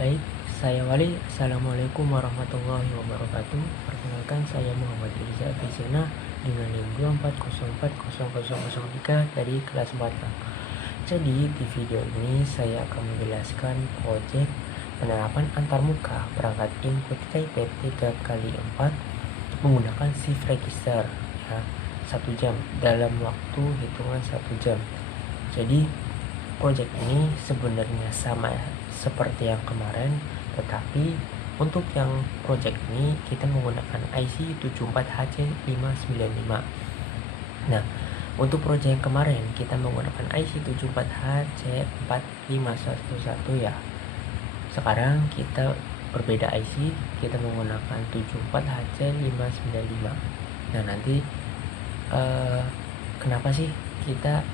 Baik, saya Wali. Assalamualaikum warahmatullahi wabarakatuh. Perkenalkan, saya Muhammad Riza Bizana dengan NIM 2404003 dari kelas 4A. Jadi, di video ini saya akan menjelaskan proyek penerapan antarmuka perangkat input iPad 3x4 menggunakan shift register ya, 1 jam dalam waktu hitungan 1 jam. Jadi, proyek ini sebenarnya sama seperti yang kemarin, tetapi untuk yang project ini kita menggunakan IC 74HC595. Nah, untuk project yang kemarin kita menggunakan IC 74HC4511 ya. Sekarang kita berbeda IC, kita menggunakan 74HC595. Nah, nanti kenapa sih kita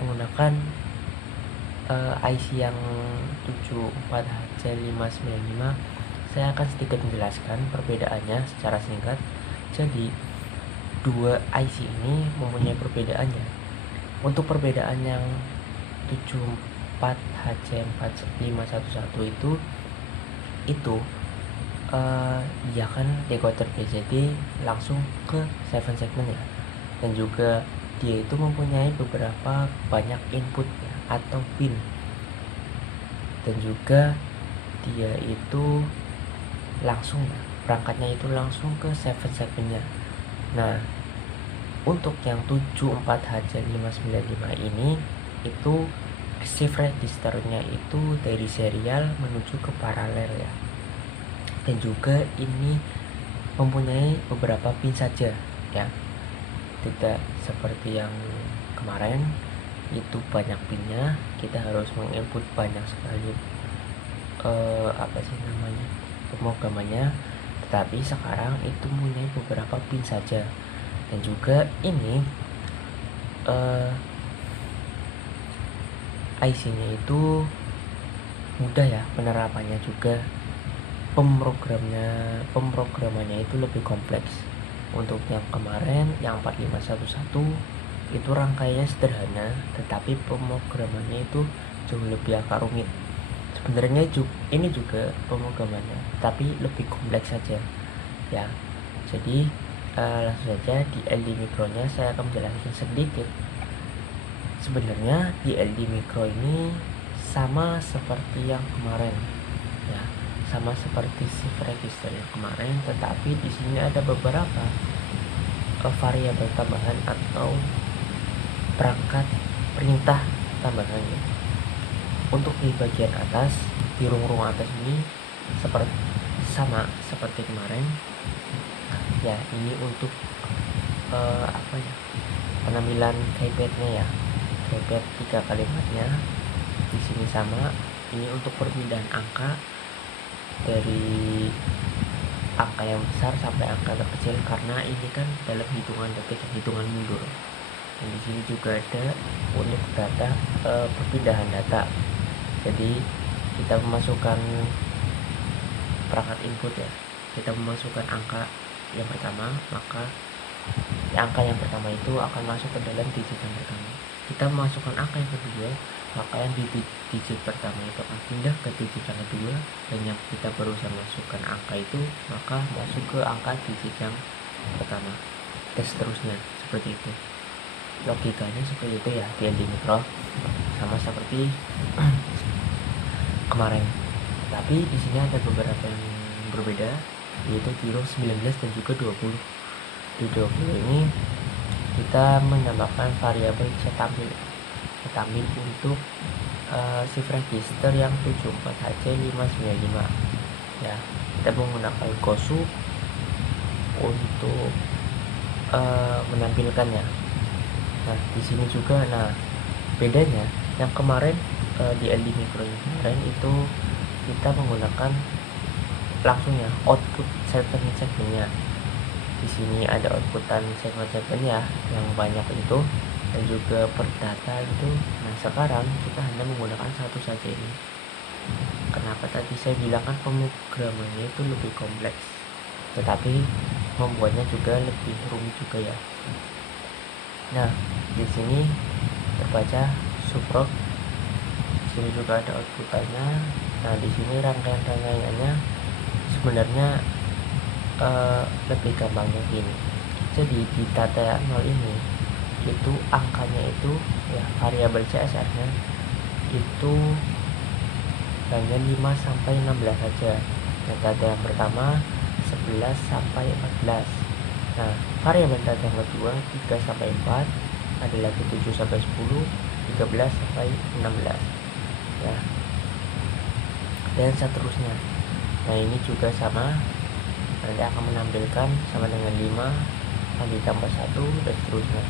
menggunakan IC yang 74HC595? Saya akan sedikit menjelaskan perbedaannya secara singkat. Jadi, dua IC ini mempunyai perbedaannya. Untuk perbedaan yang 74HC4511 itu dia kan decoder BCD langsung ke 7 segmen ya, dan juga dia itu mempunyai beberapa banyak input ya, atau pin, dan juga dia itu langsung perangkatnya itu langsung ke 7 segmennya. Nah, untuk yang 74HC595 ini itu shift registernya itu dari serial menuju ke paralel ya, dan juga ini mempunyai beberapa pin saja ya, tidak seperti yang kemarin itu banyak pinnya, kita harus menginput banyak sekali pemrogramannya. Tetapi sekarang itu mempunyai beberapa pin saja, dan juga ini IC-nya itu mudah ya penerapannya, juga pemrogramannya itu lebih kompleks. Untuk yang kemarin yang 4511 itu rangkaiannya sederhana, tetapi pemrogramannya itu jauh lebih agak rumit. Sebenarnya ini juga pemrogramannya, tapi lebih kompleks saja ya. Jadi langsung saja di LD Micro-nya saya akan menjelaskan sedikit. Sebenarnya di LD Micro ini sama seperti yang kemarin ya, sama seperti shift register yang kemarin, tetapi di sini ada beberapa variabel tambahan atau perangkat perintah tambahannya. Untuk di bagian atas, di rung-rung atas ini sama seperti kemarin ya. Ini untuk penampilan keypadnya ya, keypad 3x4-nya di sini sama. Ini untuk perpindahan angka dari angka yang besar sampai angka terkecil, karena ini kan dalam hitungan detik, hitungan mundur. Dan di sini juga ada untuk data perpindahan data. Jadi kita memasukkan perangkat input ya, kita memasukkan angka yang pertama, maka angka yang pertama itu akan masuk ke dalam digit yang pertama. Kita memasukkan angka yang kedua, maka yang di digit pertama itu akan pindah ke digit yang kedua, dan yang kita barusan masukkan angka itu maka masuk ke angka digit yang pertama, dan seterusnya seperti itu. Logikanya seperti itu ya di LD Micro, sama seperti kemarin. Tapi di sini ada beberapa yang berbeda, yaitu di row 19 dan juga 20. Di 20 ini kita menambahkan variabel cetabil untuk shift register yang 74HC595 ya. Kita menggunakan gosu untuk menampilkannya. Nah, di sini juga bedanya yang kemarin di LD Micro yang kemarin itu kita menggunakan langsung ya output segmennya. Di sini ada outputan segmen ya yang banyak itu, dan juga per data itu. Nah, sekarang kita hanya menggunakan satu saja ini. Kenapa tadi saya bilang kan pemrogramannya itu lebih kompleks, tetapi membuatnya juga lebih rumit juga ya. Nah, di sini terbaca subrock. Di sini juga ada outputannya. Nah, di sini rangkaian-rangkaiannya sebenarnya lebih gampangnya gini. Jadi di data 0 ini itu angkanya itu ya variabel CSR nya itu hanya 5 sampai 16 saja. Nah, data yang pertama 11 sampai 14. Nah, variabel data yang kedua 3 sampai 4, ada lagi 7 sampai 10, 13 sampai 16. Ya. Dan seterusnya. Nah, ini juga sama, nanti akan menampilkan sama dengan 5 nanti ditambah 1 dan seterusnya.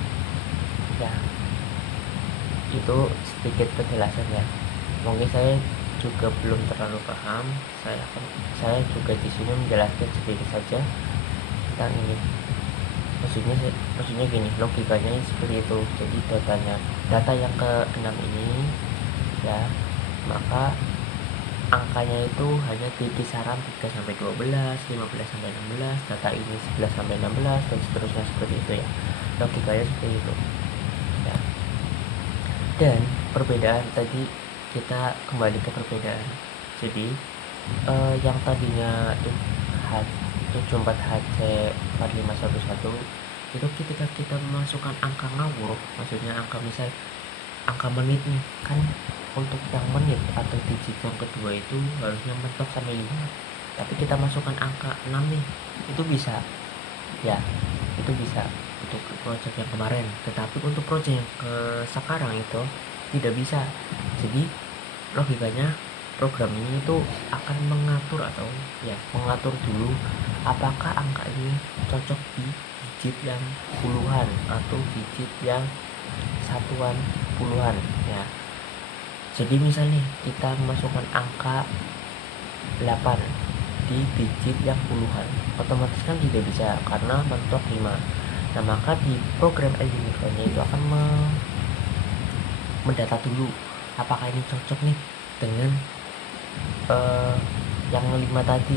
Ya, itu sedikit penjelasan ya. Mungkin saya juga belum terlalu paham. Saya juga di sini menjelaskan sedikit saja tentang ini. Maksudnya gini, logikanya seperti itu. Jadi data yang ke-6 ini ya, maka angkanya itu hanya di kisaran 3 sampai 12, 15 sampai 16, data ini 11 sampai 16 dan seterusnya seperti itu ya. Logikanya seperti itu. Ya. Dan perbedaan tadi, kita kembali ke perbedaan. Jadi yang tadinya 74HC 4511 itu ketika kita memasukkan angka ngawur, maksudnya angka misal angka menit nih kan, untuk yang menit atau digit yang kedua itu harusnya mentok sampai 5, tapi kita masukkan angka 6 nih, itu bisa ya, itu bisa untuk project yang kemarin. Tetapi untuk project yang ke sekarang itu tidak bisa. Jadi logikanya program ini itu akan mengatur atau ya mengatur dulu apakah angka ini cocok di digit yang puluhan atau digit yang satuan puluhan ya. Jadi misalnya kita memasukkan angka 8 di digit yang puluhan, otomatis kan tidak bisa karena mentok 5. Nah, maka di program Elimiconya itu akan mendata dulu apakah ini cocok nih dengan yang 5 tadi.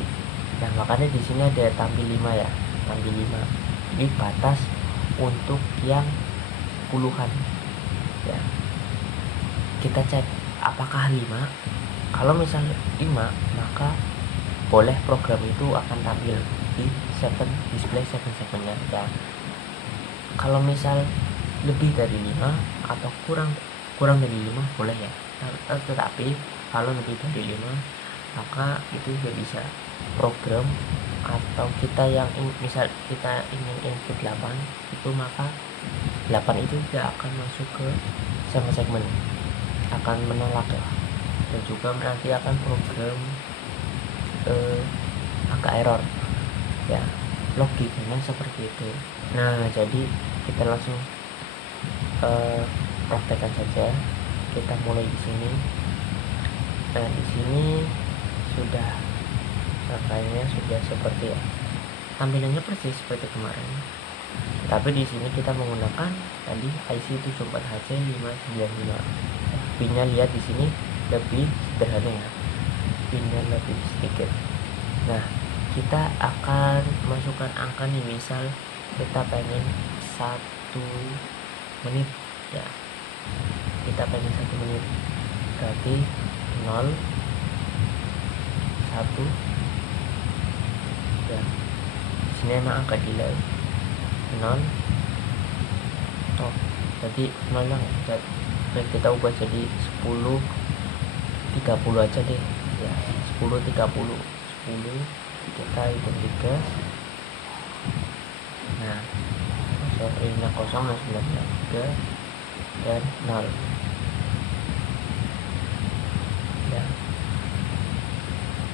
Nah, makanya di sini ada tampil 5 ya, tampil 5 ini batas untuk yang puluhan ya. Kita cek apakah 5. Kalau misalnya 5, maka boleh program itu akan tampil di display 7 nya ya. Kalau misal lebih dari 5 atau kurang dari 5 boleh ya. Tetapi kalau lebih dari 5, maka itu juga bisa program atau kita yang misal kita ingin input 8 itu, maka 8 itu tidak akan masuk ke segmen, akan menolak ya. Dan juga nanti akan program agak error ya, logikanya seperti itu. Nah, jadi kita langsung praktekkan saja. Kita mulai di sini. Nah, di sini sudah kayaknya sudah seperti ya, tampilannya persis seperti kemarin. Tapi di sini kita menggunakan tadi IC 74HC 595. Pinnya lihat di sini lebih sederhana ya, pinnya lebih sedikit. Nah, kita akan masukkan angka nih, misal kita pengen 1 menit ya, kita pengen 1 menit, berarti 0 1 ya. Sini emang angka delay 0 jadi 0 yang kita ubah jadi 10 30 aja deh ya, 10 30 10 kita hitung 3. Nah, ini kosong 93 dan 0 ya.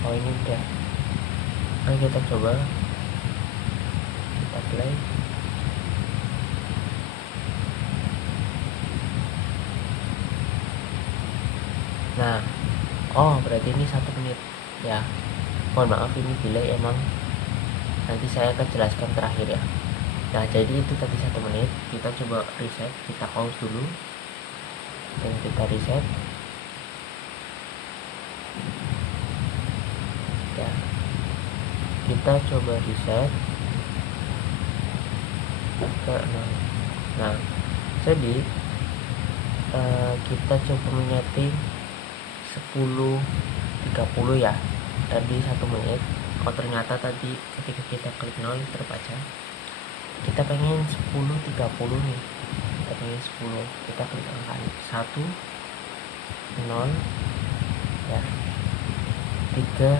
Oh, ini udah. Ayo kita coba, kita play. Nah, oh berarti ini 1 menit ya. Mohon maaf ini delay emang, nanti saya akan jelaskan terakhir ya. Nah, jadi itu tadi 1 menit. Kita coba reset, kita pause dulu dan kita reset ya. Kita coba reset ke 0. Nah, jadi kita coba menyeting 10 30 ya, tadi 1 menit. Oh ternyata tadi ketika kita klik 0 terbaca. Kita pengen 10.30 nih, kita pengen 10, kita klik angka 1 0 ya, 3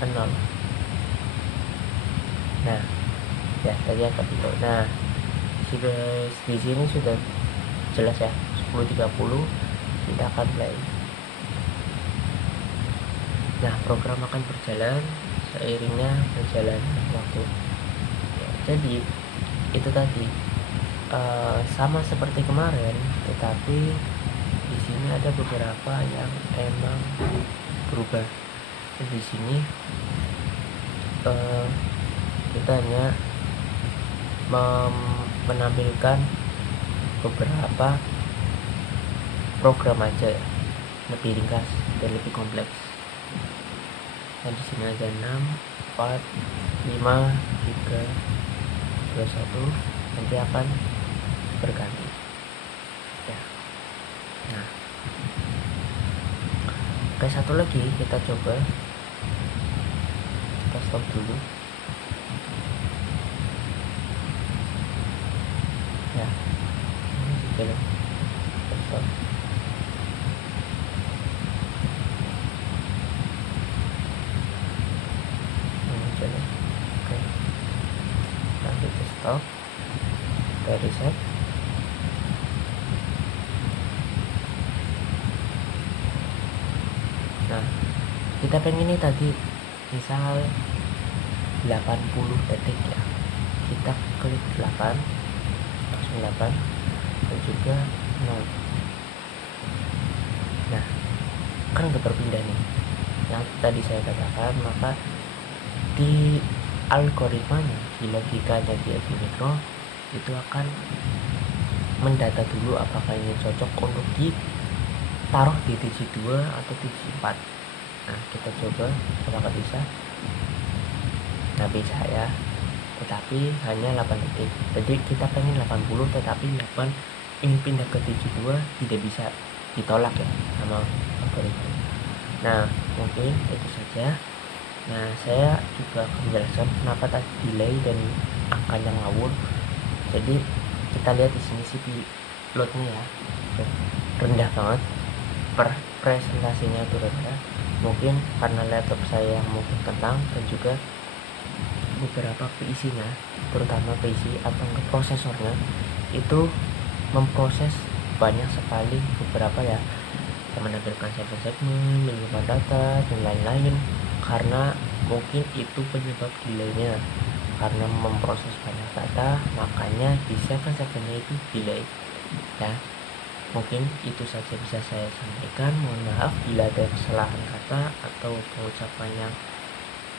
0. Nah ya tadi angka itu. Nah sudah di sini sudah jelas ya, 10.30 kita akan play. Nah program akan berjalan seiringnya berjalannya waktu ya, jadi itu tadi sama seperti kemarin, tetapi di sini ada beberapa yang emang berubah. Di sini kita hanya menampilkan beberapa program aja, lebih ringkas dan lebih kompleks. Nah di sini ada 6, 4, 5, 3, 2, 1, nanti akan berganti ya. Nah oke, satu lagi kita coba, kita stop dulu ya, ini jalan, kita stop. Ini jalan, oke, nanti kita stop, kita reset. Nah kita pengen ini tadi misal 80 detik ya, kita klik 8, langsung 8 dan juga 0. Nah kan udah berpindah nih yang tadi saya katakan. Maka di algoritmanya, di logikanya di FB Micro itu akan mendata dulu apakah ini cocok untuk ditaruh di TG2 atau TG4. Nah kita coba apakah bisa. Nah bisa ya, tetapi hanya 8 detik. Jadi kita pengen 80 tetapi 8 ingin pindah ke TG2 tidak bisa, ditolak ya sama algoritma. Nah mungkin itu saja. Nah saya juga akan menjelaskan kenapa tadi delay dan angkanya ngawur. Jadi kita lihat di sini CPU loadnya ya, rendah banget, presentasinya itu rendah. Mungkin karena laptop saya mungkin kentang dan juga beberapa PIC-nya, terutama PIC atau prosesornya itu memproses banyak sekali beberapa ya, menampilkan segmen, menyimpan data dan lain-lain. Karena mungkin itu penyebab delaynya, karena memproses banyak data, makanya di segmennya itu delay ya. Mungkin itu saja bisa saya sampaikan. Mohon maaf bila ada kesalahan kata atau pengucapan yang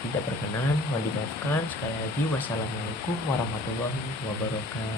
tidak berkenan, mohon dimaafkan. Sekali lagi wassalamualaikum warahmatullahi wabarakatuh.